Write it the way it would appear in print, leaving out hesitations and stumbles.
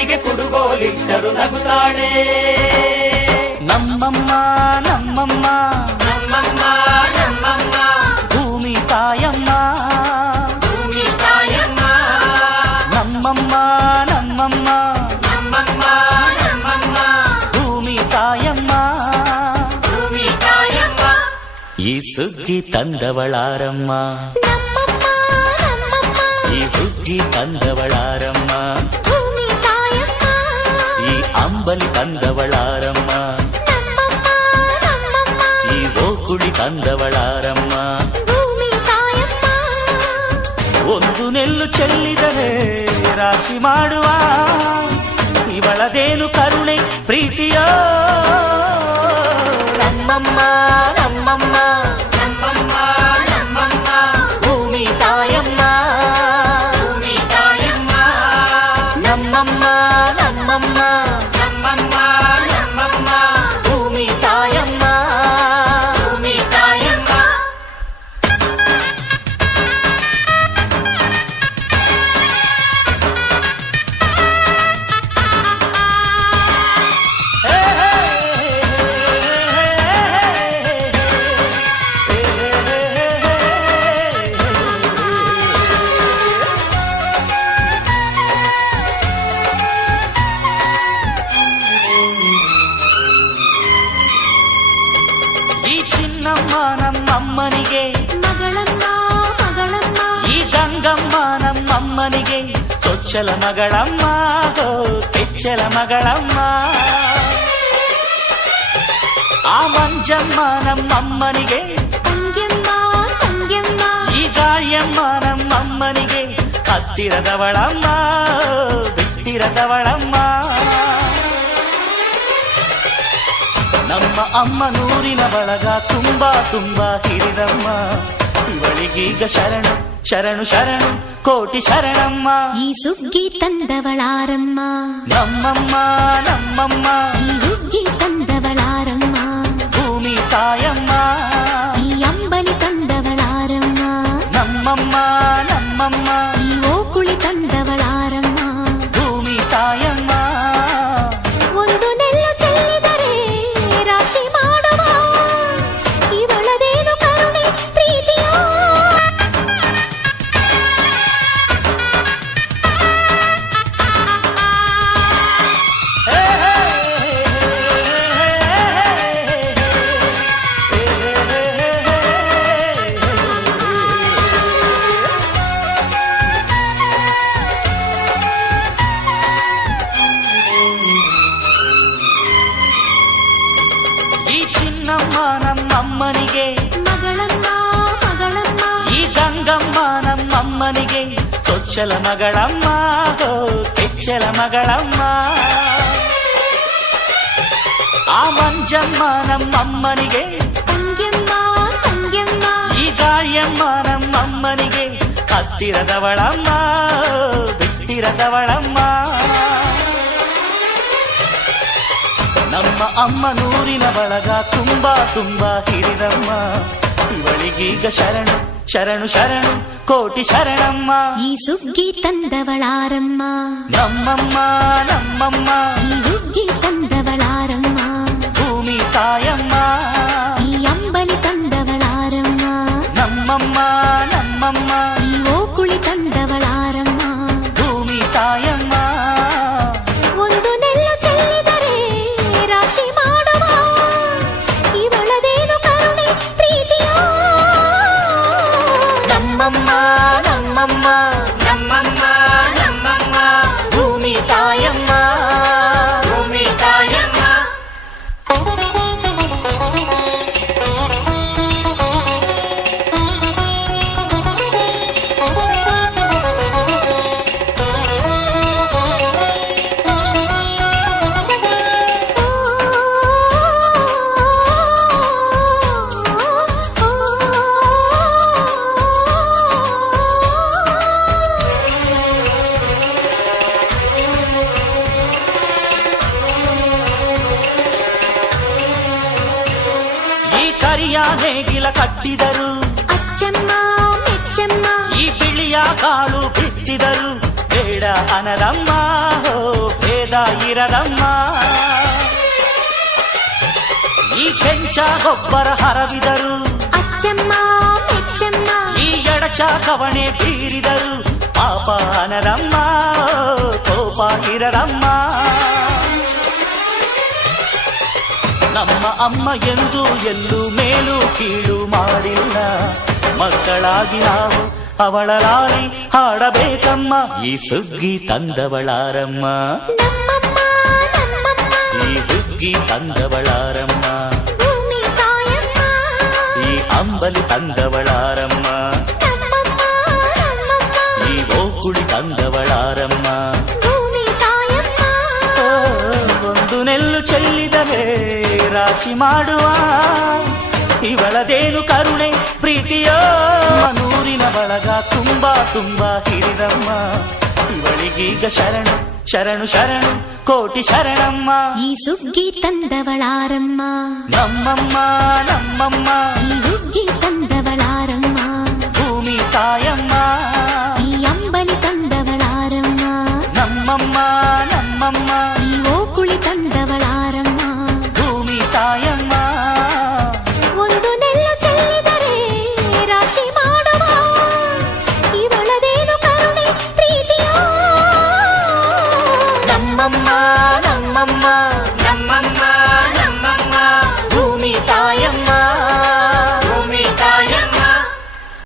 ಕಣ್ಣಿಗೆ ಕುಡುಗೋಲಿಟ್ಟರು ನಗುತ್ತಾಳೆ. ನಮ್ಮಮ್ಮ ನಮ್ಮಮ್ಮ ನಮ್ಮಮ್ಮ ನಮ್ಮಮ್ಮ ಭೂಮಿ ತಾಯಮ್ಮ, ಭೂಮಿ ತಾಯಮ್ಮ. ನಮ್ಮಮ್ಮ ನಮ್ಮಮ್ಮ ನಮ್ಮಮ್ಮ ನಮ್ಮಮ್ಮ ಭೂಮಿ ತಾಯಮ್ಮ. ಭೂಮಿ ತಾಯಮ್ಮ. ಈ ಸುಗ್ಗಿ ತಂದವಳಾರಮ್ಮ, ಈ ಹುಗ್ಗಿ ತಂದವಳಾರಮ್ಮ, ಈ ಅಂಬಲಿ ತಂದವಳಾರಮ್ಮ, ಈ ಓಕುಳಿ ತಂದವಳಾರಮ್ಮ. ಒಂದು ನೆಲ್ಲು ಚೆಲ್ಲಿದರೆ ರಾಶಿ ಮಾಡುವ ಇವಳದೇನು ಕರುಣೆ ಪ್ರೀತಿಯೋ. ನಮ್ಮಮ್ಮ ನಮ್ಮಮ್ಮ ನಮ್ಮಮ್ಮ ನಮ್ಮಮ್ಮ ಭೂಮಿ ತಾಯಮ್ಮ, ಭೂಮಿ ತಾಯಮ್ಮ. ನಮ್ಮಮ್ಮ ನಮ್ಮಮ್ಮ ನಮ್ಮಮ್ಮ ನಮ್ಮಮ್ಮ ಭೂಮಿ ತಾಯಮ್ಮ. ಭೂಮಿ ತಾಯಮ್ಮ. ಈ ಚಿನ್ನಮ್ಮ ನಮ್ಮಮ್ಮನಿಗೆ, ಮಗಳಮ್ಮ ಮಗಳಮ್ಮ ಈ ಗಂಗಮ್ಮ ನಮ್ಮಮ್ಮನಿಗೆ ಚೊಚ್ಚಲ ಮಗಳಮ್ಮ, ಹೋ ಕೆಚ್ಚಲ ಮಗಳಮ್ಮ. ಆ ಮಂಜಮ್ಮ ನಮ್ಮಮ್ಮನಿಗೆ, ತಂಗ್ಯಮ್ಮ ತಂಗ್ಯಮ್ಮ ಈ ಗಾಳಿಯಮ್ಮ ನಮ್ಮಮ್ಮನಿಗೆ ಹತ್ತಿರದವಳಮ್ಮ, ಬಿಟ್ಟಿರದವಳಮ್ಮ. ನಮ್ಮ ಅಮ್ಮ ನೂರಿನ ಬಳಗ ತುಂಬಾ ತುಂಬಾ ಹಿರಿದಮ್ಮ, ಇವಳಿಗೀಗ ಶರಣು ಶರಣು ಶರಣು ಕೋಟಿ ಶರಣಮ್ಮ. ಈ ಸುಗ್ಗಿ ತಂದವಳಾರಮ್ಮ, ನಮ್ಮಮ್ಮ ನಮ್ಮಮ್ಮ ಈ ಹುಗ್ಗಿ ತಂದವಳಾರಮ್ಮ, ಭೂಮಿ ತಾಯಮ್ಮ, ಈ ಅಂಬಲಿ ತಂದವಳಾರಮ್ಮ, ನಮ್ಮಮ್ಮ ನಮ್ಮಮ್ಮ ಈ ಓಕುಳಿ ತಂದವಳಾರಮ್ಮ. ಭೂಮಿ ತಾಯಮ್ಮ. ಒಂದು ನೆಲ್ಲು ಚೆಲ್ಲಿದರೆ ರಾಶಿ ಮಾಡುವ ಇವಳದೇನು ಕರುಣೆ ಪ್ರೀತಿಯೋ. ಈ ಚಿನ್ನಮ್ಮ ನಮ್ಮಮ್ಮನಿಗೆ, ಮಗಳಮ್ಮ ಮಗಳಮ್ಮ ಈ ಗಂಗಮ್ಮ ನಮ್ಮಮ್ಮನಿಗೆ ಚೊಚ್ಚಲ ಮಗಳಮ್ಮ, ಹೋ ಕೆಚ್ಚಲ ಮಗಳಮ್ಮ. ಆ ಮಂಜಮ್ಮ ನಮ್ಮಮ್ಮನಿಗೆ, ತಂಗ್ಯಮ್ಮ ತಂಗ್ಯಮ್ಮ ಈ ಗಾಳಿಯಮ್ಮ ನಮ್ಮಮ್ಮನಿಗೆ ಹತ್ತಿರದವಳಮ್ಮ, ಬಿಟ್ಟಿರದವಳಮ್ಮ. ನಮ್ಮ ಅಮ್ಮ ನೂರಿನ ಬಳಗ ತುಂಬಾ ತುಂಬಾ ಹಿರಿದಮ್ಮ, ಇವಳಿಗೀಗ ಶರಣು ಶರಣು ಶರಣು ಕೋಟಿ ಶರಣಮ್ಮ. ಈ ಸುಗ್ಗಿ ತಂದವಳಾರಮ್ಮ, ನಮ್ಮಮ್ಮ ನಮ್ಮಮ್ಮ ಈ ಹುಗ್ಗಿ ತಂದವಳಾರಮ್ಮ, ಭೂಮಿ ತಾಯಮ್ಮ, ಈ ಅಂಬಲಿ ತಂದವಳಾರಮ್ಮ, ನಮ್ಮಮ್ಮ ನಮ್ಮಮ್ಮ ಈ ಓಕುಳಿ ತಂದವಳಾರಮ್ಮ. ಭೂಮಿ ತಾಯಮ್ಮ. ಒಂದು ನೆಲ್ಲು ಚೆಲ್ಲಿದರೆ ರಾಶಿ ಮಾಡುವ ಇವಳದೇನು ಕರುಣೆ ಪ್ರೀತಿಯೋ. ನಮ್ಮಮ್ಮ ನಮ್ಮಮ್ಮ ನಮ್ಮಮ್ಮ ನಮ್ಮಮ್ಮ ಭೂಮಿ ತಾಯಮ್ಮ, ಭೂಮಿ ತಾಯಮ್ಮ. ಕರಿಯ ನೇಗಿಲ ಕಟ್ಟಿದರು, ಅಚ್ಚಮ್ಮ ಮೆಚ್ಚಮ್ಮ ಈ ಬಿಳಿಯ ಕಾಳು ಬಿತ್ತಿದರು. ಬೇಡ ಅನರಮ್ಮ ಹೋ ಇರದಮ್ಮ. ಈ ಕೆಂಚ ಗೊಬ್ಬರ ಹರವಿದರು, ಅಚ್ಚಮ್ಮ ಮೆಚ್ಚಮ್ಮ, ಈ ಎಡಚ ಕವಣೆ ಬೀರಿದರು, ಪಾಪ ಅನರಮ್ಮ ಕೋಪ ಇರದಮ್ಮ. ನಮ್ಮ ಅಮ್ಮ ಎಂದು ಎಲ್ಲೂ ಮೇಲೂ ಕೀಳು ಮಾಡಿಲ್ಲ, ಮಕ್ಕಳಾಗಿ ನಾವು ಅವಳ ಲಾಲಿ ಹಾಡಬೇಕಮ್ಮ. ಈ ಸುಗ್ಗಿ ತಂದವಳಾರಮ್ಮ, ನಮ್ಮಮ್ಮ ನಮ್ಮಮ್ಮ, ಈ ಹುಗ್ಗಿ ತಂದವಳಾರಮ್ಮ, ಭೂಮಿ ತಾಯಮ್ಮ, ಈ ಅಂಬಲಿ ತಂದವಳಾರಮ್ಮ, ನಮ್ಮಮ್ಮ ನಮ್ಮಮ್ಮ, ಈ ಓಕುಳಿ ತಂದವಳಾರಮ್ಮ. ಭೂಮಿ ತಾಯಮ್ಮ. ಒಂದು ನೆಲ್ಲು ಚೆಲ್ಲಿದರೆ ರಾಶಿ ಮಾಡುವ ಇವಳದೇನು ಕರುಣೆ ಪ್ರೀತಿಯೋ. ನೂರಿನ ಬಳಗ ತುಂಬಾ ತುಂಬಾ ಹಿರಿದಮ್ಮ, ಇವಳಿಗೀಗ ಶರಣು ಶರಣು ಶರಣು ಕೋಟಿ ಶರಣಮ್ಮ. ಈ ಸುಗ್ಗಿ ತಂದವಳಾರಮ್ಮ, ನಮ್ಮಮ್ಮ ನಮ್ಮಮ್ಮ, ಈ ಹುಗ್ಗಿ ತಂದವಳಾರಮ್ಮ, ಭೂಮಿ ತಾಯಮ್ಮ, ಈ ಅಂಬಲಿ ತಂದವಳಾರಮ್ಮ, ನಮ್ಮಮ್ಮ